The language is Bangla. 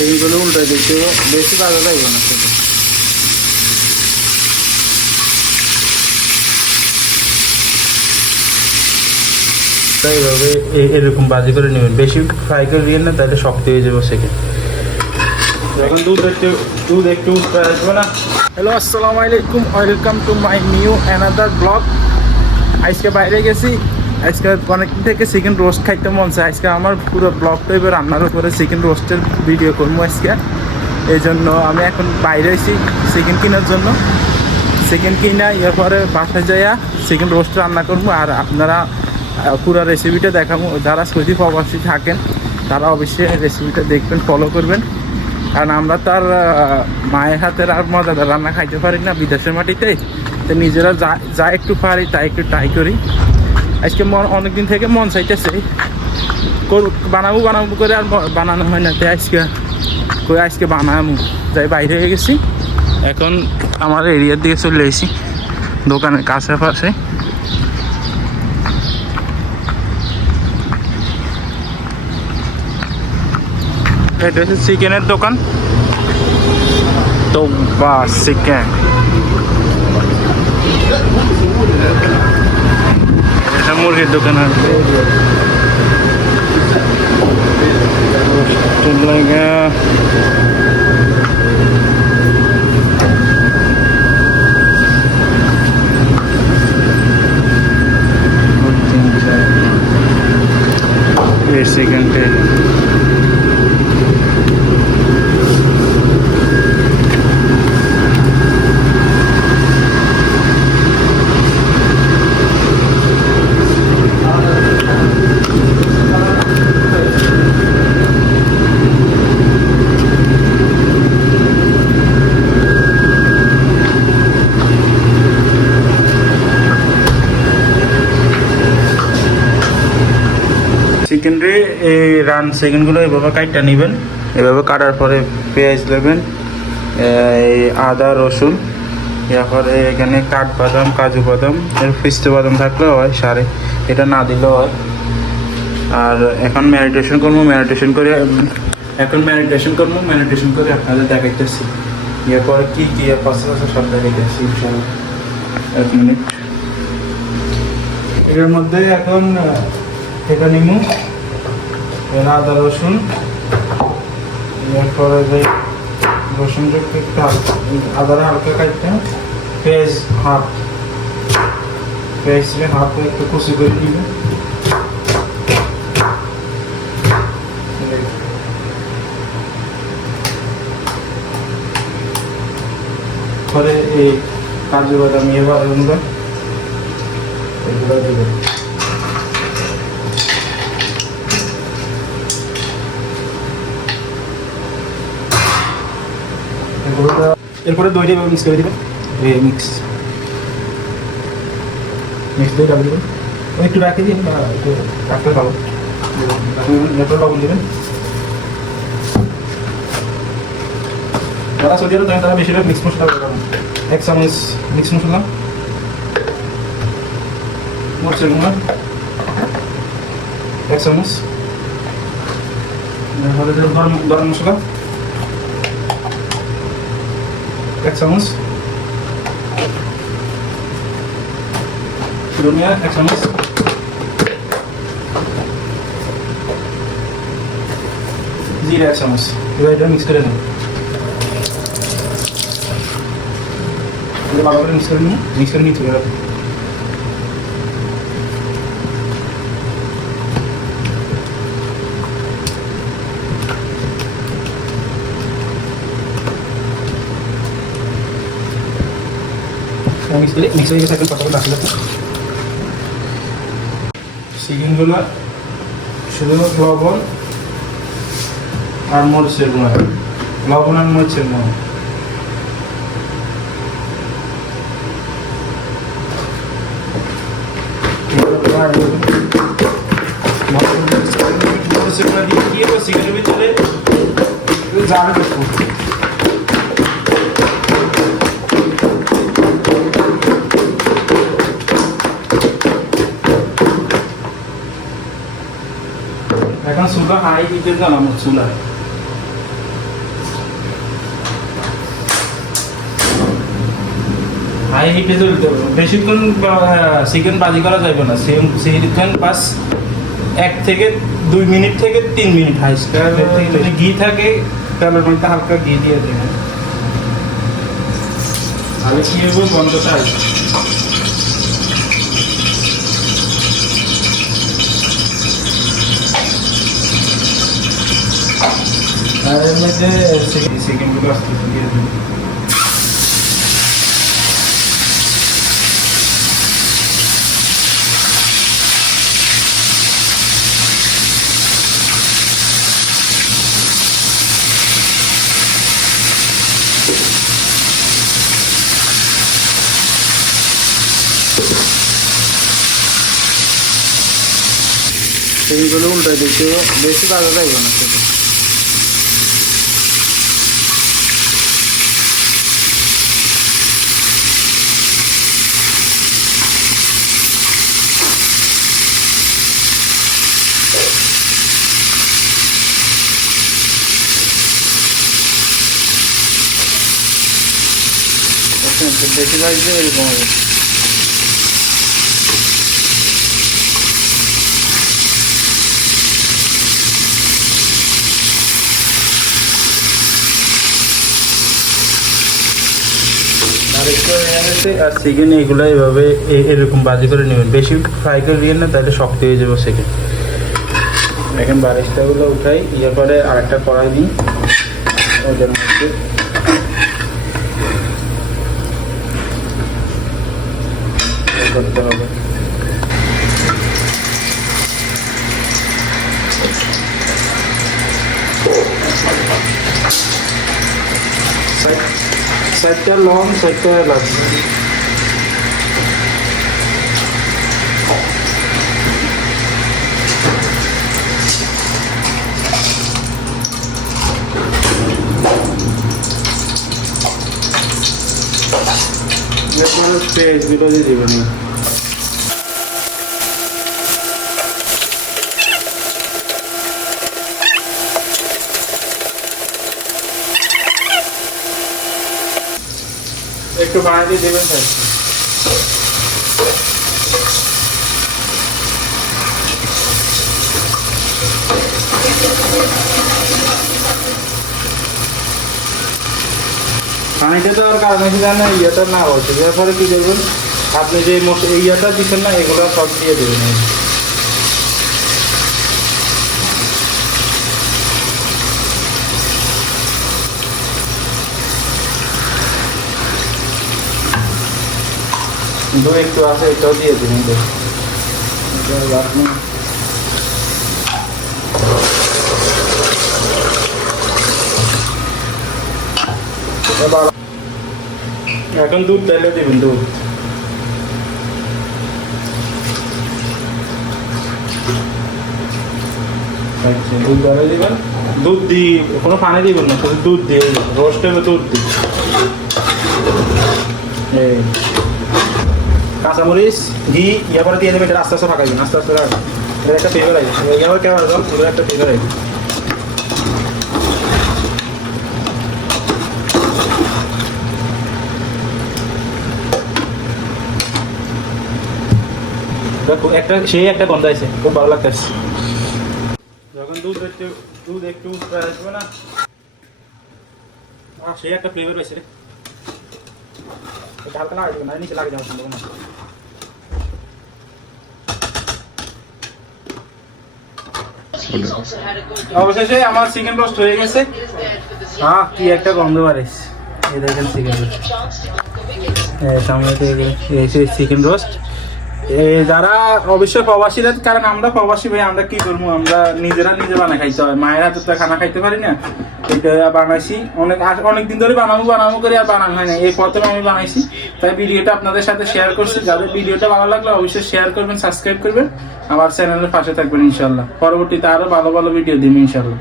সেইগুলো উল্টা দিতে বেশি বাজা লাগবে না সেটা তাই এইভাবে এ- এরকম বাজি করে নেবেন। বেশি ফ্রাই করে দিবেন না তাহলে শক্ত হয়ে যাবে সেকেন্ড এখন দুধ একটু দুধ একটু আসবে না? হ্যালো আসসালামু আলাইকুম। Welcome to my new another blog আজকে বাইরে গেছি। আজকে অনেকদিন থেকে চিকেন রোস্ট খাইতে মন চায়। আজকে আমার পুরো ব্লগটা এবার রান্নার উপরে চিকেন রোস্টের ভিডিও করব আজকে। এই জন্য আমি এখন বাইরে এসেছি চিকেন কেনার জন্য। চিকেন কিনা ইয়ে পরে বাসায় যাইয়া চিকেন রোস্ট রান্না করব আর আপনারা পুরো রেসিপিটা দেখাবো। যারা সৌদি প্রবাসী থাকেন, তারা অবশ্যই রেসিপিটা দেখবেন ফলো করবেন। কারণ আমরা তার মায়ের হাতের আর মজাদার রান্না খাইতে পারি না। বিদেশের মাটিতে। তো নিজেরা যা যা একটু পারি, তাই একটু ট্রাই করি। আজকে মন অনেকদিন থেকে মন চাইতেছে। বানাবো বানাবো করে আর বানানো হয় না। তাই আজকে কই আজকে বানাবো যাই বাইরে হয়ে গেছি। এখন আমার এরিয়ার দিকে চলে এসেছি দোকানের কাছে পাশে। এটা হচ্ছে চিকেনের দোকান। তো বা চিকেন। মুরগির দোকান আছে লাগে এই সেকেন্ডে চিকেন রে এই রান চিকেনগুলো এভাবে কাটটা নেবেন। এভাবে কাটার পরে পেঁয়াজ দেবেন এই আদা, রসুন, এরপরে এখানে কাঠ বাদাম কাজু বাদাম, এর পিস্তে বাদাম থাকলেও হয়, সারে। এটা না দিলেও হয়। আর এখন ম্যারিটেশন করব ম্যারিটেশন করে, এখন ম্যারিটেশন করব ম্যারিটেশন করে আপনাদের দেখাইতেছি। এরপর কি কি পাশে পাশে সব দেখাইতেছি এক মিনিট এটার মধ্যে এখন এটা নিমু। আদা রসুন। এরপরে যে রসুন যুক্ত একটু আদাটা হালকা কাটতে পেঁয়াজ হাফ। পেঁয়াজ হাফ একটু কুচি করে দিবে। পরে এই কাজু বাদাম বাদামগুলো এগুলো দিবে। এরপরে দইটা মিক্স করে দিবেন। মিক্স মিক্স দই ডাল দিবেন। একটু রাখে দিন বা একটু রাখতে ভালো। এরপরে লবণ দিবেন যারা সৌদি আরব তারা বেশিরভাগ মিক্স মশলা ব্যবহার এক চামচ মিক্স মশলা। মরচের গুঁড়া। এক চামচ। গরম গরম মশলা। এক চামচ ধনিয়া এক চামচ জিরা এক চামচ এবার এটা মিক্স করে নেব ভালো করে মিক্স করে নিই মিক্স করে মিক্স করে মিক্স হয়ে গেছে কথা বলে আসলে চিকেনগুলো শুধু লবণ আর মরিচের গুঁড়া। লবণ আর মরিচের গুঁড়া। মরিচের গুঁড়া দিয়ে দিয়ে চিকেনের ভিতরে? জাল দেখব এখন 술과 হাই 이들과 나무 술라 হাই হিটে চলতে হবে বেশিক্ষণ চিকেন বাজি করা যাবে না। সেইখান পাস এক থেকে দুই মিনিট থেকে তিন মিনিট হাই। যদি ঘি থাকে তেলের মধ্যে হালকা ঘি দিয়ে দেবেন। তাহলে কি হবে বন্ধটা আর এর মধ্যে চিকেনগুলো আস্তে আস্তে দিয়ে দেবেন সেইগুলো উল্টে দিতে বেশি বাজা যাইবে না বেশি ভাজলে এরকম হবে। আর চিকেন এগুলো এভাবে এরকম বাজি করে নেবেন। বেশি ফ্রাই করে দিবেন না, তাহলে শক্ত হয়ে যাবে চিকেন এখন বারিশটাগুলো উঠাই ইয়ে পরে আরেকটা কড়াই দিই। ওদের মধ্যে। করতে হবে। সাইডটা লং সাইডটা লাগবে এরপরে পেঁয়াজগুলো দিয়ে দেবেন একটু বাড়িয়ে দেবেন স্যার পানিটা আর কারণ আছে জানে ইয়েটা না হচ্ছে এরপরে কি দেবেন আপনি যে ইয়েটা দিচ্ছেন না, এগুলো সব দিয়ে দেবেন। দু একটু আছে, এটাও দিয়ে আপনি এবার এখন দুধ তাইলে দিবেন, দুধ। আচ্ছা দুধ বাড়াই দিবেন? দুধ দিয়ে কোনো পানি দিবেন না, শুধু দুধ দিয়ে রোস্টের দুধ দিয়ে এই। কাঁচামরিচ, ঘি, ইয়া করে দিয়ে দেবে এটা আস্তে আস্তে ফাঁকাইবেন আস্তে আস্তে রাখবেন এটা একটা ফ্লেভার আছে ইয়া কেমন একদম একটা ফ্লেভার আছে একটা সেই একটা গন্ধ আছে খুব ভালো লাগতেছে। যখন দুধ একটু দুধ একটু আসবে না? সেই একটা ফ্লেভার রয়েছে রে। হালকা লাগাই দেবেন না নিচে লাগে যাওয়ার সম্ভাবনা অবশেষে আমার চিকেন রোস্ট হয়ে গেছে। হ্যাঁ কি একটা গন্ধ বাড়িস এই দেখেন চিকেন রোস্ট সামনে চিকেন রোস্ট যারা অবশ্যই প্রবাসীরা কারণ আমরা প্রবাসী ভাই, আমরা কি করব? আমরা নিজেরা নিজে বানা খাইতে হয়। মায়ের হাতে তো খানা খাইতে পারি না। এটা বানাইছি। অনেক অনেক দিন ধরে বানাবো বানাবো করে আর বানানো হয় না। এই প্রথমে আমি বানাইছি। তাই ভিডিওটা আপনাদের সাথে শেয়ার করছি। যাদের ভিডিওটা ভালো লাগলে, অবশ্যই শেয়ার করবেন সাবস্ক্রাইব করবেন। আমার চ্যানেলের পাশে থাকবেন ইনশাল্লাহ পরবর্তীতে আরও ভালো ভালো ভিডিও দিন ইনশাল্লাহ